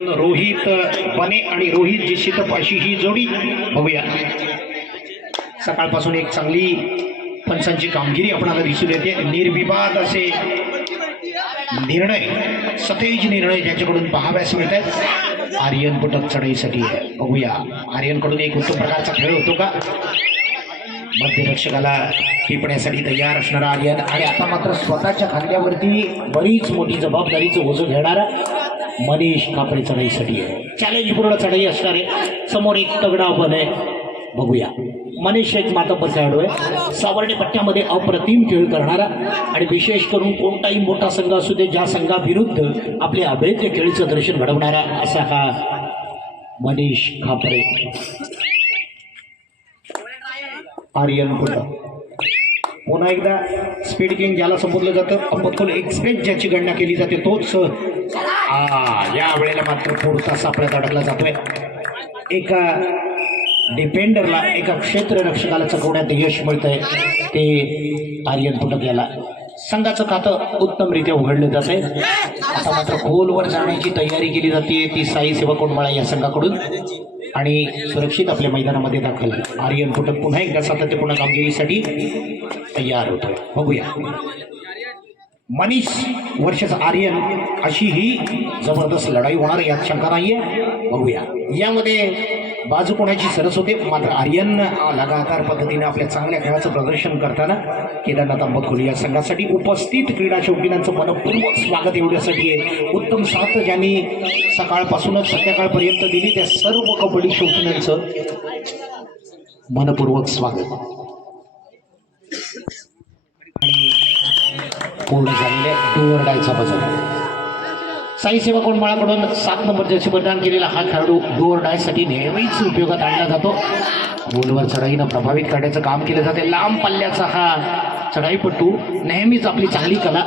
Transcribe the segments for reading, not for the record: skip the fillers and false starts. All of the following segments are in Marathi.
रोहित बने आणि रोहित जिशित अशी ही जोडी बघूया. सकाळपासून एक चांगली पंचांची कामगिरी आपल्याला दिसून येते. निर्विवाद असे निर्णय, सतेज निर्णय ज्याच्याकडून पाहाव्यास मिळत आहेत. आर्यन पुटक चढाईसाठी बघूया. आर्यनकडून एक उत्तम प्रकारचा खेळ होतो का? मध्यरक्षकाला टिपण्यासाठी तयार असणारा आर्यन आणि आता मात्र स्वतःच्या खांद्यावरती बरीच मोठी जबाबदारीचं ओझं घेणारा मनीष कापडे चढाईसाठी आहे. चॅलेंजपूर्ण चढाई असणार आहे. समोर एक तगडा बन आहे. बघूया. मनीष एक मातब्बर खेळाडू आहे. सावर्णे पट्ट्यामध्ये अप्रतिम खेळ करणारा आणि विशेष करून कोणताही मोठा संघ असू दे, ज्या संघाविरुद्ध आपले अभेद्य खेळीचं दर्शन घडवणारा असा हा मनीष खापरे. आर्यन पुटक पुन्हा एकदा स्पीड किंग ज्याला संबोधलं जातं, अबोधकोल एक्सप्रेस ज्याची गणना केली जाते तोच या वेळेला मात्र पुढचा सापड्यात अडकला जातोय. एका डिफेंडरला, एका क्षेत्ररक्षकाला चकवण्यात यश मिळतंय. ते आर्यन पुटक याला संघाचं खातं उत्तमरित्या उघडलं जात आहे. आता मात्र खोलवर जाण्याची तयारी केली जाते ती साई सेवा कोंडमाळा या संघाकडून आणि सुरक्षित आपल्या मैदानामध्ये दाखल आर्यन पुटक पुन्हा एकदा सातत्यपूर्ण कामगिरीसाठी तयार होतोय. बघूया. मनीष वर्सेस आर्यन अशी ही जबरदस्त लढाई होणार यात शंका नाहीये. बघूया. यामध्ये बाजू कोणाची सरस होते, मात्र आर्यन लगातार पद्धतीने आपल्या चांगल्या खेळाचं प्रदर्शन करताना केदारनाथ अंबोधकोल या संघासाठी उपस्थित क्रीडा शौकीनांचं मनपूर्वक स्वागत एवढ्यासाठी आहे. उत्तम साथ ज्यांनी सकाळपासूनच संध्याकाळपर्यंत दिली त्या सर्व कबड्डी शौकीनांचं मनपूर्वक स्वागत. पूर्ण झालेल्या डोअरडायचा बजाव साई सेवा कोंडमाळाकडून 7 नंबर जर्सी परिधान केलेला हा खेळाडू डोअरडायसाठी नेहमीच उपयोगात आणला जातो. गोलवर चढाईनं प्रभावित करण्याचं काम केलं जाते. लांब पल्ल्याचा हा चढाईपटू नेहमीच आपली चांगली कला,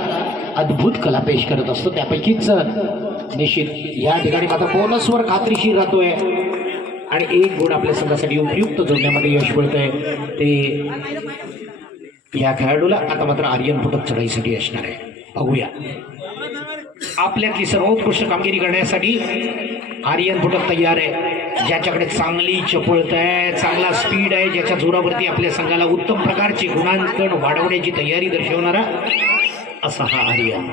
अद्भुत कला पेश करत असतो. त्यापैकीच निश्चित या ठिकाणी मात्र बोनसवर खात्रीशीर राहतोय आणि एक गुण आपल्या संघासाठी उपयुक्त जोडण्यामध्ये यश मिळतंय. ते या खेळाडूला आता मात्र आर्यन पुटक चढाईसाठी असणार आहे. बघूया. आपल्यातली सर्वोत्कृष्ट कामगिरी करण्यासाठी आर्यन पुटक तयार आहे. ज्याच्याकडे चांगली चपळता आहे, चांगला स्पीड आहे, ज्याच्या जोरावरती आपल्या संघाला उत्तम प्रकारची गुणांकन वाढवण्याची तयारी दर्शवणारा असा हा आर्यन.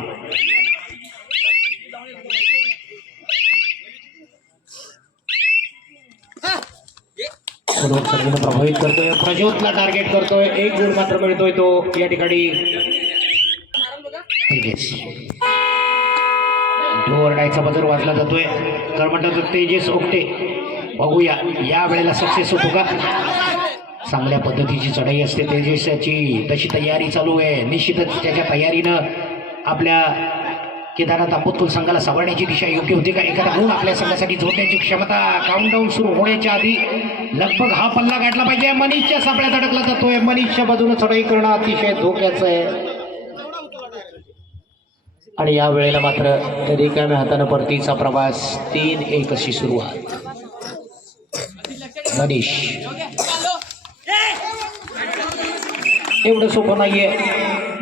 प्रभावित करतोय, प्रज्योतला टार्गेट करतोय. एक गुण मात्र मिळतोय तो या ठिकाणी. डोअरडायचा बजर वाजला जातोय. तर म्हणतात तेजस ओकटे. बघूया या वेळेला सक्सेस होतो का? चांगल्या पद्धतीची चढाई असते तेजसची, तशी तयारी चालू आहे. निश्चितच त्याच्या तयारीनं आपल्या केदारनाथ अंबोधकोल संघाला सावरण्याची दिशा योग्य होती का? एखादा गुण आपल्या संघासाठी जोडण्याची क्षमता काउंटडाऊन सुरू होण्याच्या आधी लगभग हा पल्ला गाठला पाहिजे. मनीषच्या सापड्यात अडकला जातोय. मनीषच्या बाजूने चढाई करणं अतिशय धोक्याचं आहे आणि या वेळेला मात्र रिकाम्या हातानं परतीचा प्रवास. 3-1 अशी सुरुवात. मनीष एवढं सोपं नाहीये.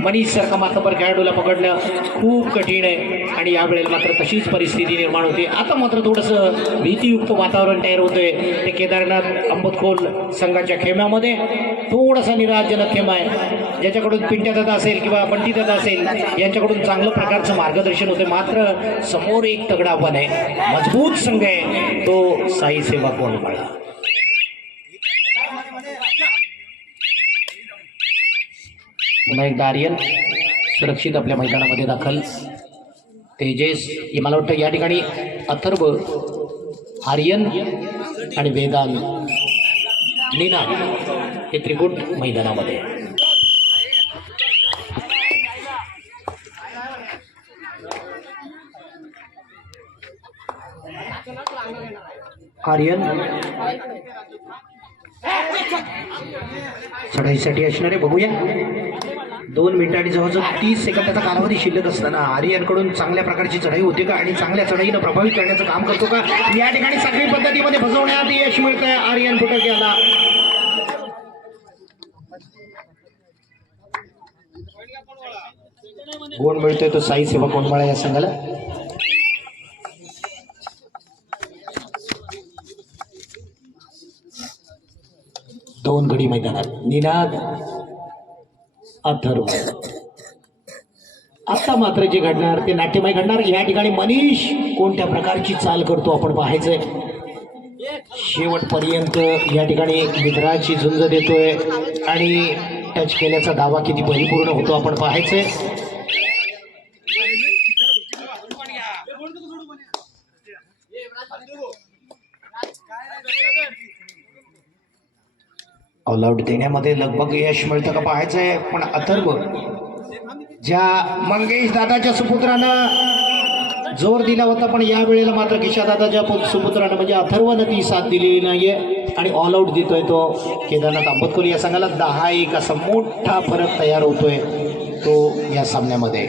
मनीष सारखा मातब्बर खेळाडूला पकडणं खूप कठीण आहे आणि या वेळेला मात्र तशीच परिस्थिती निर्माण होते. आता मात्र थोडंसं भीतीयुक्त वातावरण तयार होतंय. ते केदारनाथ अंबोधकोल संघाच्या खेम्यामध्ये थोडासा निराशजनक खेमा आहे. ज्याच्याकडून पिंट्या दादा असेल किंवा बंटी दादा असेल यांच्याकडून चांगलं प्रकारचं मार्गदर्शन होते. मात्र समोर एक तगडा आव्हान आहे, मजबूत संघ आहे तो साई सेवा कोंडमाळा. पुन्हा एकदा आर्यन सुरक्षित आपल्या मैदानामध्ये दाखल. तेजस मला वाटतं या ठिकाणी अथर्व, आर्यन आणि वेदांत, नीना हे त्रिकूट मैदानामध्ये. आर्यन चढाईसाठी असणारे. बघूया. 2 मिनिटं आणि जवळजवळ 30 सेकंदाचा कालावधी शिल्लक असताना आर्यनकडून चांगल्या प्रकारची चढाई होते का आणि चांगल्या चढाईनं प्रभावित करण्याचं काम करतो का? या ठिकाणी सगळी पद्धतीमध्ये फसवण्यात यश मिळतंय आर्यन पुटक याला. गुण मिळतोय तो साई सेवा कोंडमाळा या संघाला. 2 गडी मैदानात निनाद अथर्व. आता मात्र जे घडणार ते नाट्यमय घडणार. या ठिकाणी मनीष कोणत्या प्रकारची चाल करतो आपण पाहायचंय. शेवटपर्यंत या ठिकाणी मित्राची झुंज देतोय आणि टच केल्याचा दावा किती परिपूर्ण होतो आपण पाहायचंय. ऑल आउट देण्यामध्ये लगभग यश मिळतं का पाहायचंय. पण अथर्व ज्या मंगेश दादाच्या सुपुत्रानं जोर दिला होता पण या वेळेला मात्र किशा दादाच्या सुपुत्रानं म्हणजे अथर्वनं ती साथ दिलेली नाहीये आणि ऑल आउट देतोय तो केदारनाथ आंबतकोली या संघाला. 10-1 असा मोठा फरक तयार होतोय तो या सामन्यामध्ये.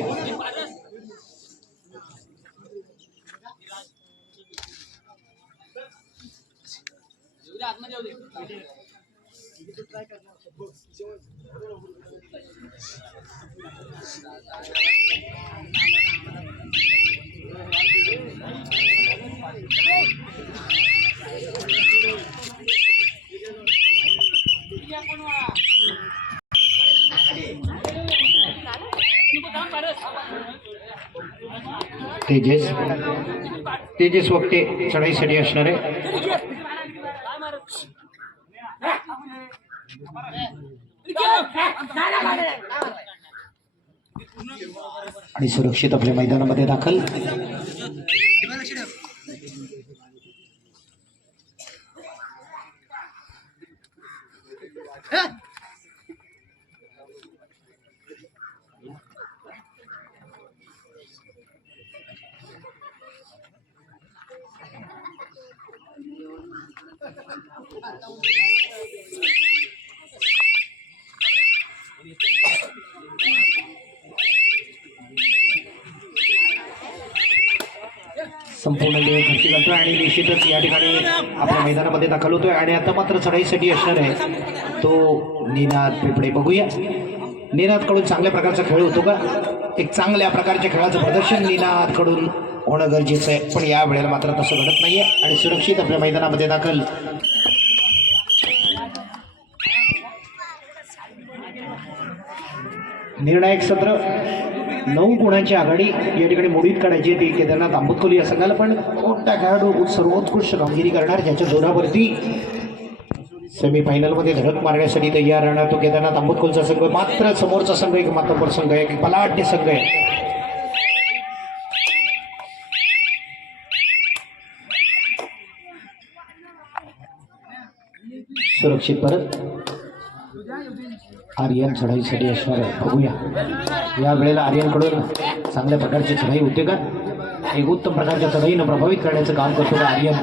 तेजस वक्ते चढाईसाठी असणार आहे. आणि सुरक्षित आपल्या मैदानामध्ये दाखल. संपूर्ण वेळ खर्च करतोय आणि निश्चितच या ठिकाणी आपल्या मैदानामध्ये दाखल होतोय. आणि आता मात्र चढाईसाठी असणार आहे तो निनाद पिपळे. बघूया निनादकडून चांगल्या प्रकारचा खेळ होतो का. एक चांगल्या प्रकारच्या खेळाचं प्रदर्शन निनादकडून होणं गरजेचं आहे पण या वेळेला मात्र तसं घडत नाहीये. आणि सुरक्षित आपल्या मैदानामध्ये दाखल. निर्णायक सत्र 9 गुणांची आघाडी या ठिकाणी मोडीत काढायची ती केदारनाथ आंबतकोली या संघाला. पण कोणता खेळाडू सर्वोत्कृष्ट कामगिरी करणार ज्याच्या जोरावरती सेमीफायनलमध्ये धडक मारण्यासाठी तयार राहणार तो केदारनाथ आंबतकोलचा संघ. मात्र समोरचा संघ एक मातब्बर संघ आहे, एक बलाढ्य संघ आहे. सुरक्षित परत आर्यन चढाईसाठी असणार आहे. बघूया या वेळेला आर्यनकडून चांगल्या प्रकारची चढाई होते का. एक उत्तम प्रकारच्या चढाईनं प्रभावित करण्याचं काम करतो का आर्यन.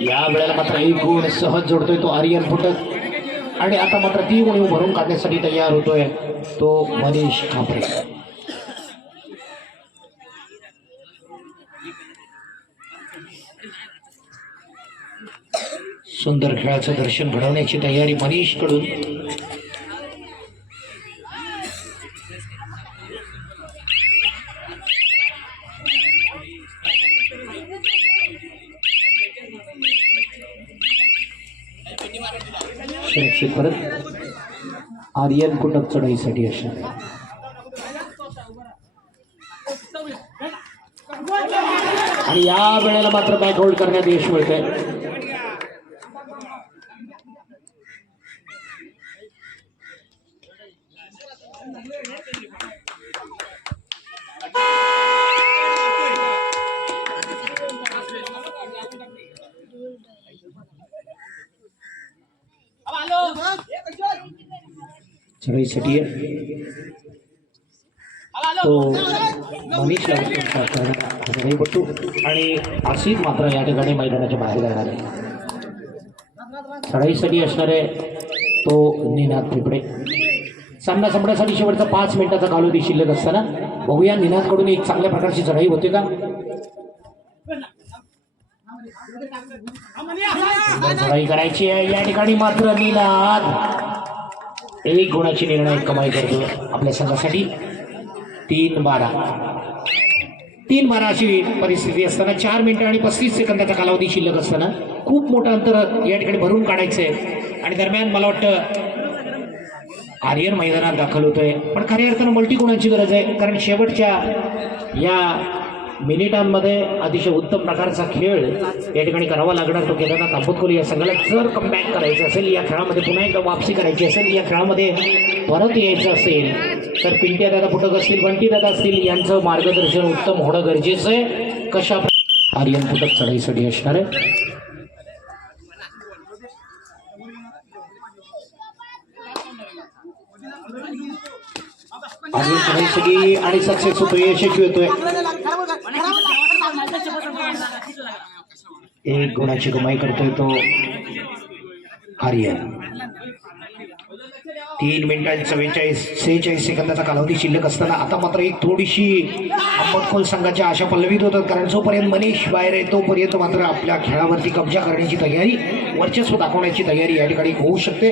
या वेळेला मात्र 1 गुण सहज जोडतोय तो आर्यन फुटत. आणि आता मात्र 3 गुण भरून काढण्यासाठी तयार होतोय तो मनीष खापरे. सुंदर खेळाचं दर्शन घडवण्याची तयारी मनीषकडून. सुरक्षित परत आर्यन कुटक चढाईसाठी असणार. आणि या वेळेला मात्र बॅक होल्ड करण्यात यश मिळतंय. चढाईसाठी तो मनीष पट्टू आणि आसिफ मात्र या ठिकाणी मैदानाच्या बाहेर राहणार आहे. चढाईसाठी असणारे तो निनाद पिपळे. सामना संपण्यासाठी शेवटचा 5 मिनिटाचा कालावधी शिल्लक असताना बघूया निनादकडून एक चांगल्या प्रकारची चढाई होते का. चढाई करायची आहे या ठिकाणी मात्र निनाद 1 गुणाची निर्णायक कमाई करतो आपल्या संघासाठी. 3-12 3-12 अशी परिस्थिती असताना 4 मिनिटं आणि 35 सेकंदाचा कालावधी शिल्लक असताना खूप मोठं अंतर या ठिकाणी भरून काढायचं आहे. आणि दरम्यान मला वाटतं आर्यन मैदानात दाखल होतोय, पण खऱ्या अर्थानं मल्टी गुणांची गरज आहे, कारण शेवटच्या या मिनिटांमध्ये अतिशय उत्तम प्रकारचा खेळ या ठिकाणी करावा लागणार. तो केदारनाथ आंबतकोली या संघाला जर कमबॅक करायचं असेल, या खेळामध्ये पुन्हा एकदा वापसी करायची असेल, या खेळामध्ये परत यायचं असेल, तर पिंट्या दादा पुटक असतील, बंटी दादा असतील, यांचं मार्गदर्शन उत्तम होणं गरजेचं आहे. कशा आर्यन पुटक चढाईसाठी असणार आहे. आर्यन चढाईसाठी आणि सक्सेस होतोय, यशस्वी होतोय. 1 गुणाची कमाई करतोय तो आर्यन. 3 मिनिटं 46 सेकंदाचा कालावधी शिल्लक असताना आता मात्र एक थोडीशी आंबतखोल संघाच्या आशा पल्लवित होतात, कारण जोपर्यंत मनीष बाहेर आहे तोपर्यंत मात्र आपल्या खेळावरती कब्जा करण्याची तयारी, वर्चस्व दाखवण्याची तयारी या ठिकाणी होऊ शकते.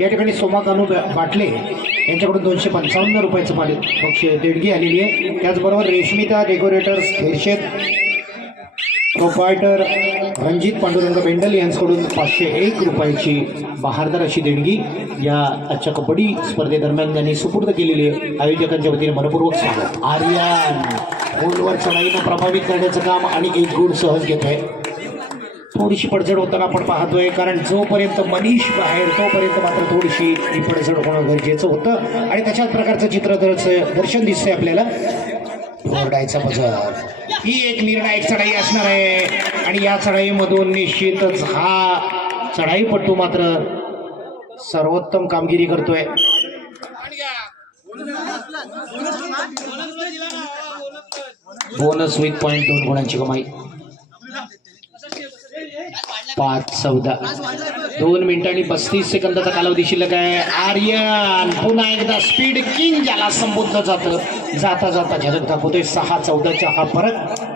या ठिकाणी सोमाकानू बाटले यांच्याकडून 255 रुपयाचं बक्षीस देणगी आलेली आहे. त्याचबरोबर रेशमिता डेकोरेटर्स खेरशेत प्रोपायटर रणजित पांडुरंग बेंडल यांच्याकडून 501 रुपयाची बहारदार अशी देणगी या आजच्या कबड्डी स्पर्धेदरम्यान त्यांनी सुपूर्द केलेली आहे. आयोजकांच्या वतीने मनपूर्वक स्वागत. आर्यन गोलवर चढाईनं प्रभावित करण्याचं काम आणि 1 गुण सहज घेत आहे. थोडीशी पडझड होताना आपण पाहतोय, कारण जोपर्यंत मनीष बाहेर तोपर्यंत मात्र थोडीशी ही पडझड होणं गरजेचं होतं, आणि तशाच प्रकारचं चित्र दर्शन दिसतंय आपल्याला. ओरडायचा बजर, ही एक निर्णायक चढाई असणार आहे, आणि या चढाईमधून निश्चितच हा चढाईपट्टू मात्र सर्वोत्तम कामगिरी करतोय. बोनस विथ पॉइंट 2 गुणांची कमाई. 5-14 2 मिनिटं आणि 35 सेकंदाचा कालावधी शिल्लक आहे. आर्यन पुन्हा एकदा स्पीड किंग ज्याला संबोधलं जातं, जाता जाता झलक दाखवतोय. 6-14चा हा फरक.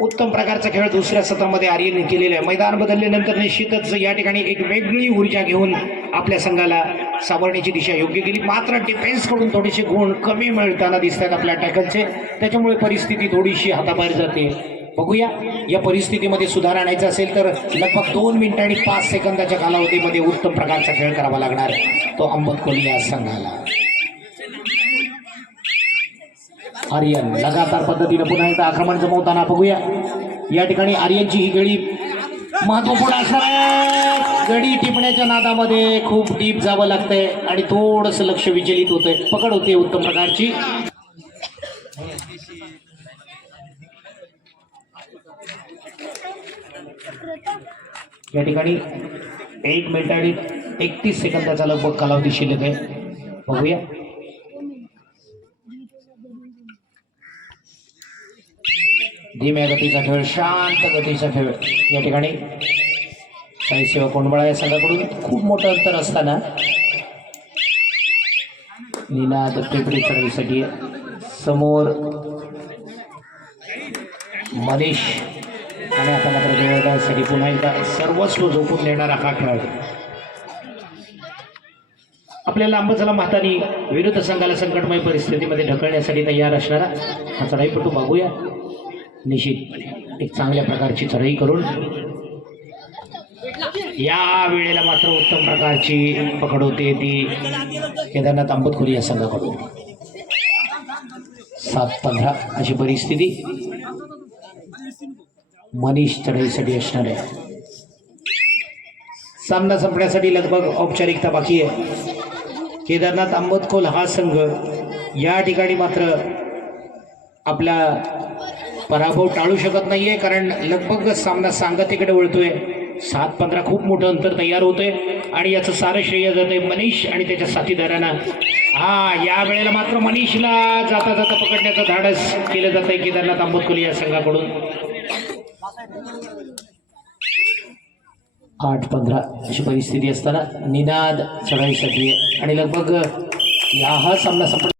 उत्तम प्रकारचा खेळ दुसऱ्या सत्रामध्ये आर्यन केलेला आहे. मैदान बदलल्यानंतर निश्चितच या ठिकाणी एक वेगळी ऊर्जा घेऊन आपल्या संघाला सावरण्याची दिशा योग्य केली. मात्र डिफेन्सकडून थोडेसे गुण कमी मिळताना दिसतात आपल्या टॅकलचे, त्याच्यामुळे परिस्थिती थोडीशी हाताबाहेर जाते. बघूया, या परिस्थितीमध्ये सुधार आणायचा असेल तर लगभग 2 मिनिटं आणि 5 सेकंदाच्या कालावधीमध्ये उत्तम प्रकारचा खेळ करावा लागणार तो आंबतकोली या संघाला. आर्यन लगातार पद्धतीने पुन्हा एकदा आक्रमण जमवताना बघूया. या ठिकाणी आर्यनची ही गडी महत्वपूर्ण असणार आहे. गडी टिपण्याच्या नादामध्ये खूप डीप जावं लागतंय आणि थोडंसं लक्ष विचलित होतंय. पकड होते उत्तम प्रकारची. या ठिकाणी 1 मिनिट आणि 31 सेकंदाचा लगभग कालावधी शिल्लक आहे. बघूया, धीम्या गतीचा खेळ, शांत गतीचा खेळ. या ठिकाणी साईसेवा कोंडबळा या संघाकडून खूप मोठं अंतर असताना निनाद टेपडी चढाईसाठी समोर मनीष, आणि आता मात्र जवळदासाठी पुन्हा एकदा सर्वस्व झोपून देणारा हा खेळाडू आपल्याला अंबचला म्हातारी विरुद्ध संघाला संकटमय परिस्थितीमध्ये ढकलण्यासाठी तयार असणारा हा चढाईपटू. बघूया, निश्चित एक चांगल्या प्रकारची चढाई करून या वेळेला मात्र उत्तम प्रकारची पकड होते ती केदारनाथ आंबतकोली या संघाकडून. 7-15 अशी परिस्थिती. मनीष चढाईसाठी असणार आहे. सामना संपण्यासाठी लगभग औपचारिकता बाकी आहे. केदारनाथ आंबतकोल हा संघ या ठिकाणी मात्र आपला पराभव टाळू शकत नाहीये, कारण लगभग सामना सांगतेकडे वळतोय. 7-15 खूप मोठं अंतर तयार होतंय, आणि याचं सारं श्रेय जातंय मनीष आणि त्याच्या साथीदारांना. या वेळेला मात्र मनीषला जाता जाता पकडण्याचं धाडस केलं जात आहे केदारनाथ आंबतकोली या संघाकडून. 8-15 अशी परिस्थिती असताना निनाद चढाईसाठी आणि लगभग हा सामना संपला.